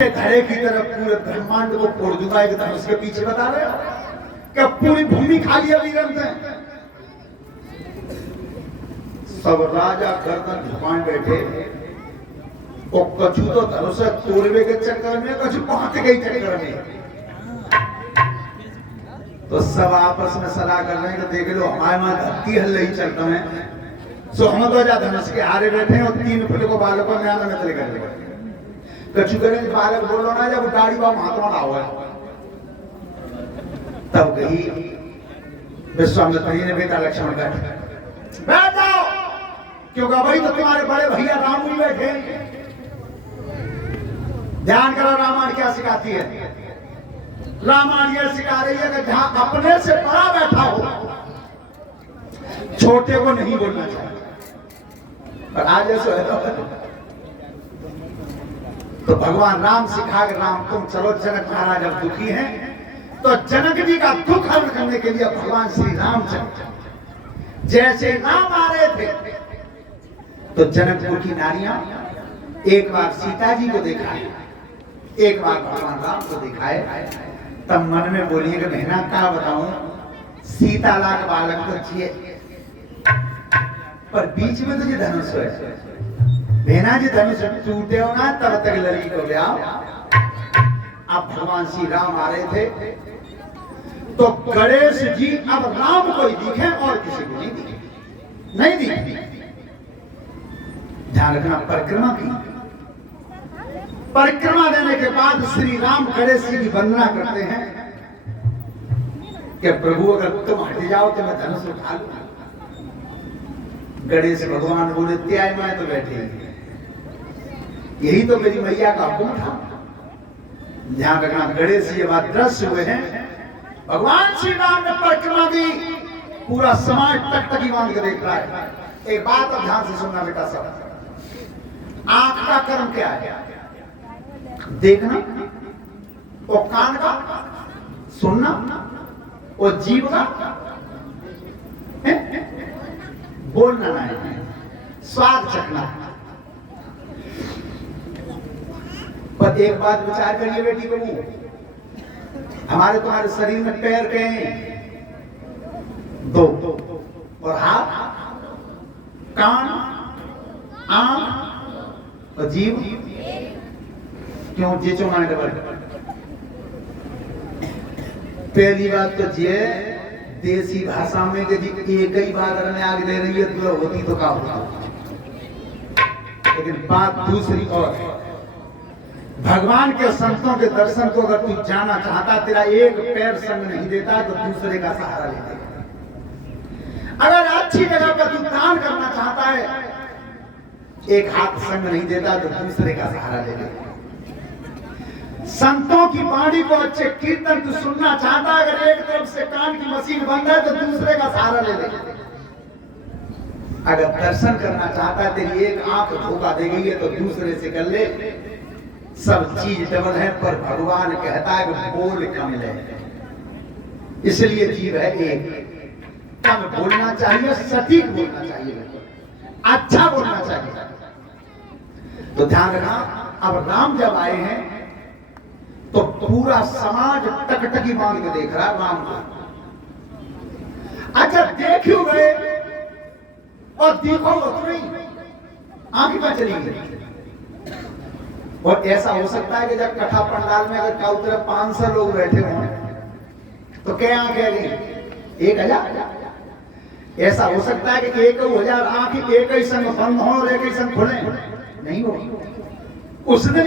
घड़े की तरफ पूरे ब्रह्मांड को फोड़ दूंगा एक धनुष के पीछे बता रहे हो क्या पूरी भूमि खाली अभी रंग है। सब राजा गर्दन झुकाए बैठे वो कछु तो धनुष तोड़वे के चक्कर में कछु पहुंच गई चक्कर में। तो सब आपस में सलाह कर रहे हैं कि देख लो हमारे वहां धरती हल ही चलता है सो हम तो जा धनुष के हारे बैठे और 3 फुल को बालकों में आना में चले गए। कछु करे बालक बोलो ना जब गाड़ी बा महात्मा ना हुआ तब गई विश्वामित्र जी ने बेटा लक्ष्मण का बैठ जाओ क्योंकि भाई तो तुम्हारे बड़े भैया राम ही बैठे। ध्यान करो रामायण क्या सिखाती है। रामायण यह सिखा रही है कि जहां अपने से बड़ा बैठा हो छोटे को नहीं बोलना चाहिए। पर आज ऐसा है तो भगवान राम सिखा के राम तुम चलो जनक महाराज जब दुखी हैं तो जनक जी का दुख हल करने के लिए भगवान श्री राम चले। जैसे राम आ रहे थे तो जनकपुर की नारियां एक बार सीता जी को दिखाए एक बार भगवान राम को दिखाए तब मन में बोलिए कि बहना क्या बताऊं सीता लाख बालक तो चाहिए पर बीच में तो ये धनुष है भेना जी धनुष टूटे हो ना तब तक लड़ी को गया। अब भगवान श्री राम आ रहे थे तो गणेश जी अब राम को ही दिखे और किसी को नहीं दिखे नहीं दिखे। ध्यान रखना परिक्रमा की परिक्रमा देने के बाद श्री राम गणेश जी की वंदना करते हैं कि प्रभु अगर तुम हट जाओ तो मैं धनुष उठा लूं। गणेश भगवान बोले त्याय मैं तो बैठे यही तो मेरी मैया का हुक्म था। ध्यान रखना गणेश जी बात दृश्य हुए हैं भगवान श्री राम ने परिक्रमा दी पूरा समाज टकटकी बांध के देख रहा है। एक बात अब ध्यान से सुनना बेटा सब आंख का कर्म क्या है देखना और कान का सुनना और जीभ का बोलना नहीं स्वाद चखना। पर एक बात विचार करिए बेटी बहू हमारे तुम्हारे शरीर में पैर के हैं 2 और हाथ कान आंख और जीभ क्यों जे चुना डबल। पहली बात तो ये देसी भाषा में कि एक ही बात करने आगे दे रही है तो होती तो क्या होता। लेकिन बात दूसरी और भगवान के संतों के दर्शन को अगर तू जाना चाहता तेरा एक पैर संग नहीं देता तो दूसरे का सहारा ले लेगा। अगर अच्छी जगह पर तू दान करना चाहता है एक हाथ संग नहीं देता तो दूसरे का सहारा ले लेगा। संतों की वाणी को अच्छे कीर्तन तू सुनना चाहता अगर एक तरफ से कान की मशीन बंद है तो दूसरे का सहारा ले ले। अगर दर्शन करना चाहता तेरी एक आंख धोखा दे गई है तो दूसरे से कर ले। सब चीज डबल है पर भगवान कहता है कि बोल कम ले इसलिए जीव है एक कम बोलना चाहिए सटीक बोलना चाहिए अच्छा बोलना चाहिए। तो ध्यान रखना अब राम जब आए हैं तो पूरा समाज टकटकी बांध के देख रहा है राम को। अच्छा देखो गए और देखो तो नहीं आंखें में चली गई। और ऐसा हो सकता है कि जब कथा पंडाल में अगर चारों तरफ 500 लोग बैठे हों तो क्या आंखें आ गई 1000। ऐसा हो सकता है कि 1000 आंखें एक ही संग बंद हो और एक ही संग खुले नहीं हो। उस दिन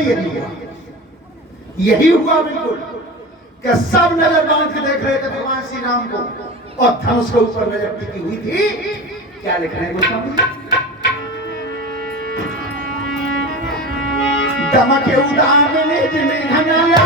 यही हुआ बिल्कुल कि सब नजर बांध के देख रहे थे भगवान श्री राम को और धनुष के ऊपर नजर टिकी हुई थी। क्या लिख रहे हैं गोस्वामी दमके उदान निज में घनाए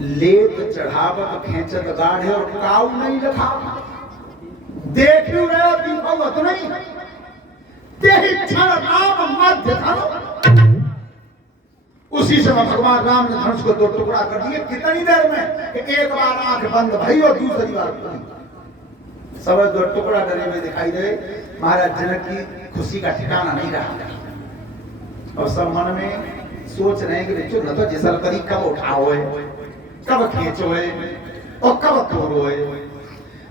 लेत चढ़ावत खेचत गाढ़े और काऊ नहीं लखा देख रहे दीपक तो नहीं तेरी क्षण राम मध्य धरो। उसी समय भगवान राम ने धनुष को दो टुकड़ा कर दिए। कितनी देर में? एक बार आंख बंद भई और दूसरी बार खुली। सब दो टुकड़ा डरे में दिखाई दे। महाराज जनक की खुशी का ठिकाना नहीं रहा और सब मन में सोच रहे हैं कि बच्चों न तो जिसल करी कब उठाओ है, कब खींचो है और कब तोड़ो है।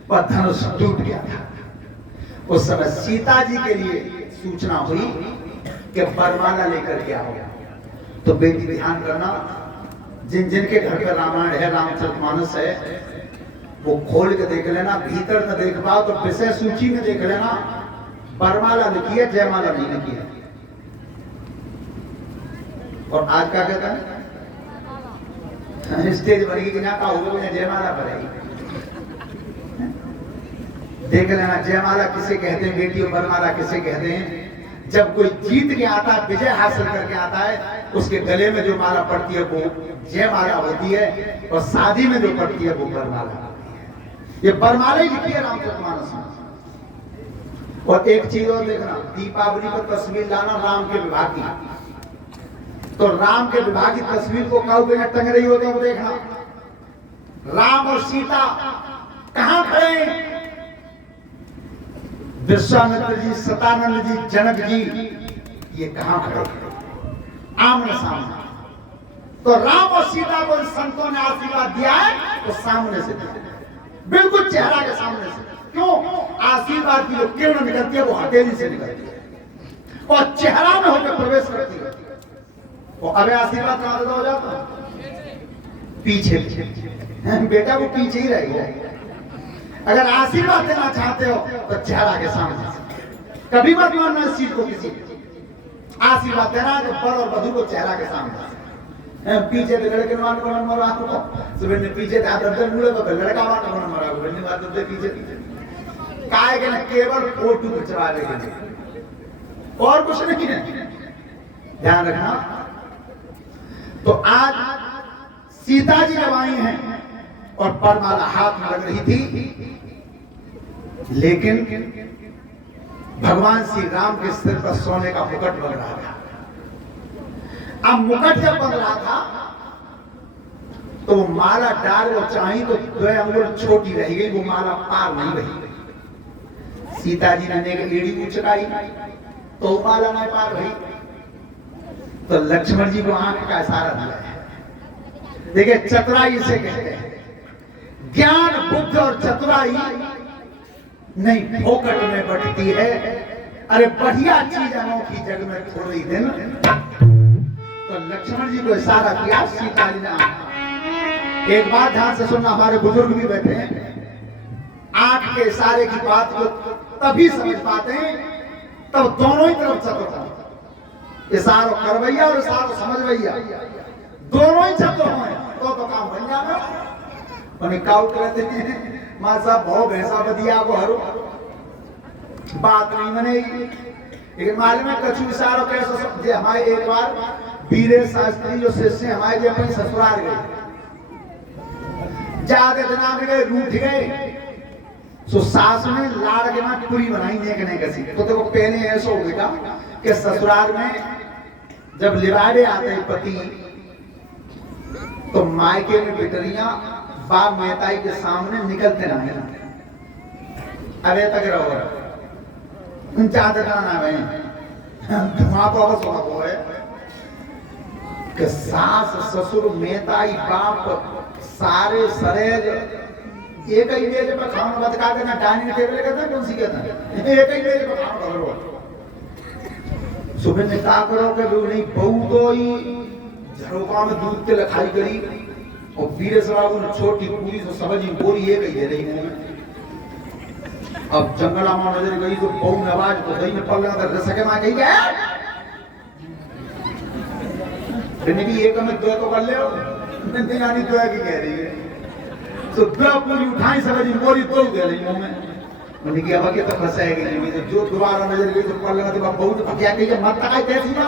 पर धनुष टूट गया था। उस समय सीता जी के लिए सूचना हुई कि वरमाला लेकर के आओ। तो बेटी ध्यान करना, जिन जिनके घर पे रामायण है, रामचरितमानस है, वो खोल के देख लेना। भीतर न देख पाओ तो विषय सूची में देख लेना। वरमाला लिखी है, जयमाला नहीं लिखी है। और आज क्या कहता है? स्टेज बनेगी कि ना का होगा जयमाला बनेगी। देख लेना जयमाला किसे कहते हैं बेटी और वरमाला किसे कहते हैं। जब कोई जीत के आता है, विजय हासिल करके आता है, उसके गले में जो माला पड़ती है वो जयमाला होती है और शादी में जो पड़ती है वो वरमाला। ये वरमाला ही लिखी है रामचरितमानस में। और एक चीज और देखना, दीपावली पर तस्वीर लाना राम के विवाह की। तो राम के विवाह की तस्वीर को काऊ पे टंग रही होती है, वो देखना। राम और सीता कहां खड़े? विश्वामित्र जी, सतानंद जी, जनक जी, ये कहां खड़े? आमने सामने। तो राम और सीता को संतों ने आशीर्वाद दिया है तो सामने से दिया, बिल्कुल चेहरा के सामने से। क्यों? आशीर्वाद की जो किरण निकलती है वो हथेली से निकलती है और चेहरा में होकर प्रवेश करती है। वो अबे आशीर्वाद कहां से हो जाता है? पीछे। बेटा वो पीछे ही रहेगा। अगर आशीर्वाद देना चाहते हो तो चेहरा के सामने से। कभी मत मानना इस चीज को किसी आशीर्वाद देना है तो बर और वधू को चेहरा के सामने से। पीछे लड़के मान को मन मरा को सुबह ने पीछे था दर्दन मुड़े को लड़का मान को मन मरा को बन्नी बात दे पीछे काय के न केवल फोटो खिंचवा लेके और कुछ नहीं है। ध्यान रखना। तो आज सीता जी जब आई हैं और वरमाला हाथ में लग रही थी, लेकिन भगवान श्री राम के सिर पर सोने का मुकुट बन रहा था। अब मुकुट जब बन रहा था तो वो माला डाल वो चाही तो 2 अंगुल छोटी रह गई, वो माला पार नहीं रही। सीता जी ने एक एड़ी उचकाई तो माला नहीं पार रही। तो लक्ष्मण जी को आंख का इशारा दिया है। देखिए चतुराई इसे कहते हैं। ज्ञान, बुद्धि और चतुराई नहीं फोकट में बढ़ती है। अरे बढ़िया चीज अनोखी जग में थोड़ी दिन। तो लक्ष्मण जी को इशारा किया, सीता जी ने। एक बात ध्यान से सुनना, हमारे बुजुर्ग भी बैठे हैं। आंख के इशारे की बात को तभी समझ पाते हैं तब दोनों ही तरफ चतुर हो। इशारों करवैया और इशारों समझवैया दोनों ही चतुर हो तो काम बन जाएगा। उन्हें काउट रहते हैं मां साहब बहुत भैंसा बदिया को हरो बात नहीं बनेगी। लेकिन मालूम है कछु इशारों कैसे समझे। हमारे एक बार वीरे शास्त्री जो शिष्य हमारे लिए अपनी ससुराल गए, जाके जना भी गए, रूठ गए। सो सास ने लाड़ के ना पूरी बनाई देखने कैसी। तो देखो पहले ऐसा हो बेटा कि ससुराल में जब लिवाड़े आते पति तो मायके में बिटरियां बाप मेहताई के सामने निकलते रहे। अबे तक रहो चाहते ना भाई धुआं तो अवश्य हो है कि सास ससुर मेहताई बाप सारे सरेज एक ही मेज पर खाना बतका देना। डाइनिंग टेबल कहते हैं कौन सी कहते हैं? एक ही मेज पर खाना करो। सुबह में क्या करो कि नहीं बहू तो ही झरोका में दूध के लखाई करी और वीरे सबाबू ने छोटी पूरी तो समझी बोरी एक ही दे रही मुंह में। अब जंगला मां नजर गई तो बहू ने आवाज तो दही में पल लगा रस के मां कही गया भी एक में 2 तो कर ले नहीं यानी 2 की कह रही है। तो 2 पूरी उठाई समझी बोरी तो दे रही मुंह में। मैंने कि अब के तो फंसाएगी नहीं तो जो दोबारा नजर गई तो पल लगा तो बहुत क्या कही मत तकाई कैसी ना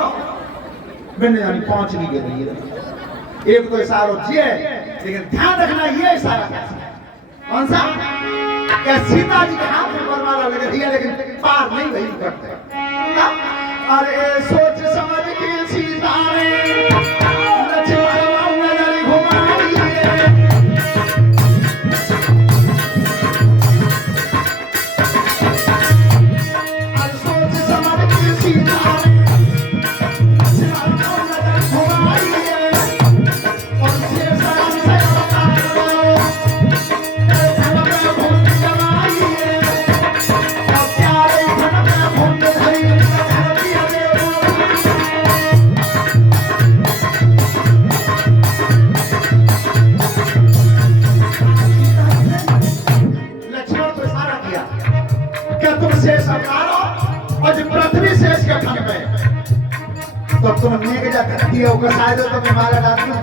मैंने यानी 5 की कह रही है। एक तो इशारो जी है लेकिन ध्यान रखना ये इशारा कैसा है? कौन सा? क्या सीता जी के हाथ में बरमाला लगे दिया लेकिन पार नहीं वही करते। अरे सोच समझ के सीता ने लक्ष्मण नजर घुमाई है। अरे सोच समझ के सीता ने लक्ष्मण नजर घुमाई है। और शेर सलाम से तब तुम नेक जा करती हो का शायद तो मैं माला डालती हूं।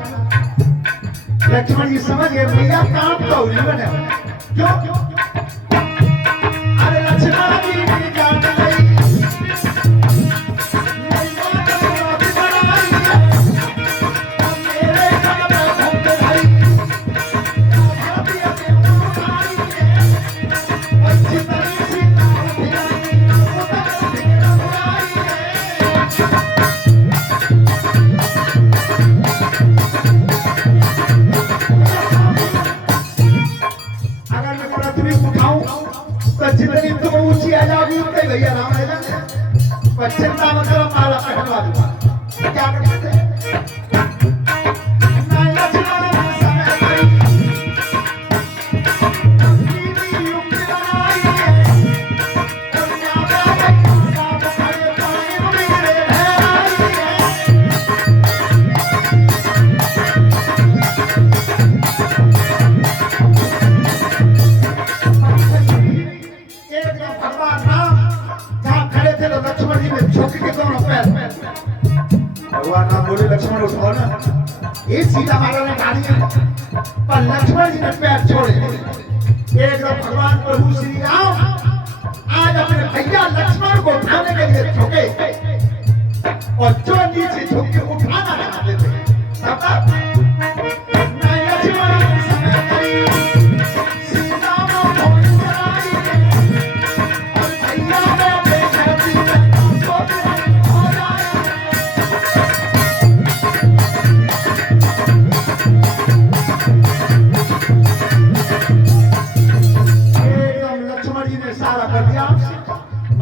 लक्ष्मण जी समझ गए भैया काम तो नहीं बने क्यों? अरे लक्ष्मण जी की जान गई मेरे कमरे घूमते भाई अच्छी तरह से जितनी तुम ऊंची आ जाओगी उतने भैया राम है पर चिंता मत करो माला पहनवा दूंगा। क्या करते थे? लक्ष्मण उठाओ ना, ये सीता माता ने गाड़ी पर लक्ष्मण जी ने पैर छोड़े। एकदम भगवान प्रभु श्री राम आज अपने भैया लक्ष्मण को उठाने के लिए झुके और जो नीचे झुक के उठाना चाहते थे तब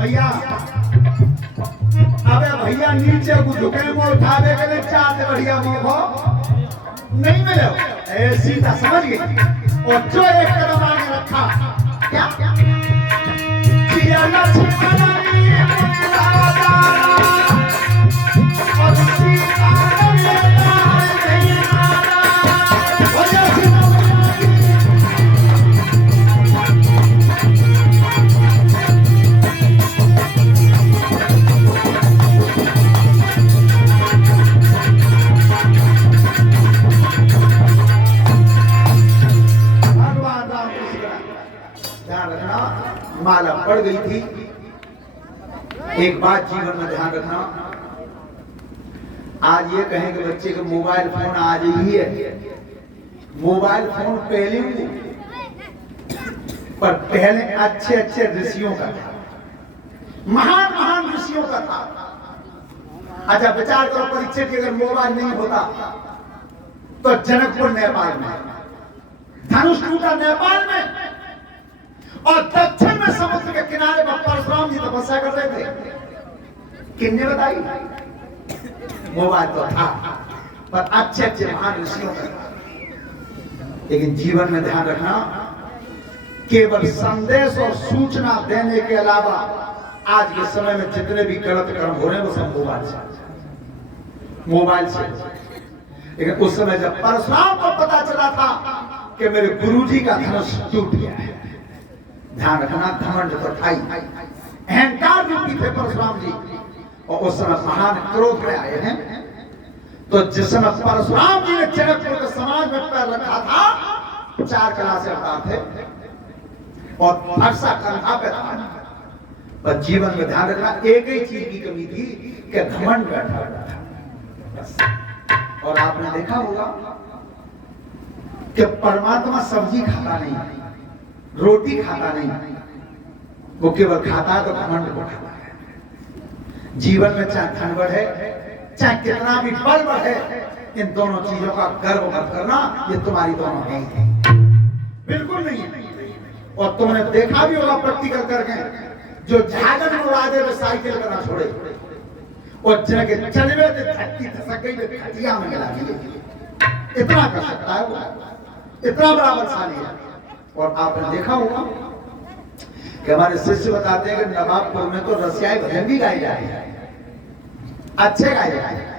भैया अबे भैया नीचे को झुके मुंह उठावे के लिए चाहते बढ़िया मुंह नहीं मिले। सीता समझ गई और जो एक कदम आगे रखा क्या माला पड़ गई थी। एक बात जीवन में ध्यान रखना, आज ये कहें कि बच्चे का मोबाइल फोन आज ही है, मोबाइल फोन पहले भी पर पहले अच्छे अच्छे ऋषियों का था, महान महान ऋषियों का था। अच्छा विचार करो परीक्षा की अगर मोबाइल नहीं होता तो जनकपुर नेपाल में, धनुष टूटा नेपाल में और दक्षिण में समुद्र के किनारे पर परशुराम जी तपस्या करते थे। किन्ने बताई? मोबाइल तो था पर अच्छे अच्छे महान ऋषियों का था। लेकिन जीवन में ध्यान रखना, केवल संदेश और सूचना देने के अलावा आज के समय में जितने भी गलत कर्म हो रहे हैं वो सब मोबाइल से। लेकिन उस समय जब परशुराम को पता चला था कि मेरे गुरुजी का धनुष टूट गया है, ध्यान रखना घमंड तो था ही, अहंकार रूपी थे परशुराम जी और उस समय महान क्रोध में आए हैं। तो जिस समय परशुराम जी ने जनकपुर के समाज में पैर रखा था 4 क्लास से अवतार थे और फरसा कंधा पे था। पर जीवन में ध्यान रखना एक ही चीज की कमी थी कि घमंड बैठा हुआ था। और आपने देखा होगा कि परमात्मा सब्जी खाता नहीं, रोटी खाता नहीं, वो केवल खाता है तो घमंड को खाता है। जीवन में चाहे धन बढ़े, चाहे कितना भी बल बढ़े, इन दोनों चीजों का गर्व मत करना, ये तुम्हारी दोनों नहीं है, बिल्कुल नहीं है। और तुमने देखा भी होगा प्रैक्टिकल करके, जो झागन उड़ा दे वो साइकिल पर ना छोड़े, और जगह चलवे तो धरती खसक गई, खटिया में मिला दी, इतना कर सकता है वो, इतना बड़ा बलशाली है। और आपने देखा होगा कि हमारे शिष्य बताते हैं कि नवाबपुर में तो रसियाई भजन भी गाए जाए, अच्छे गाए जाए।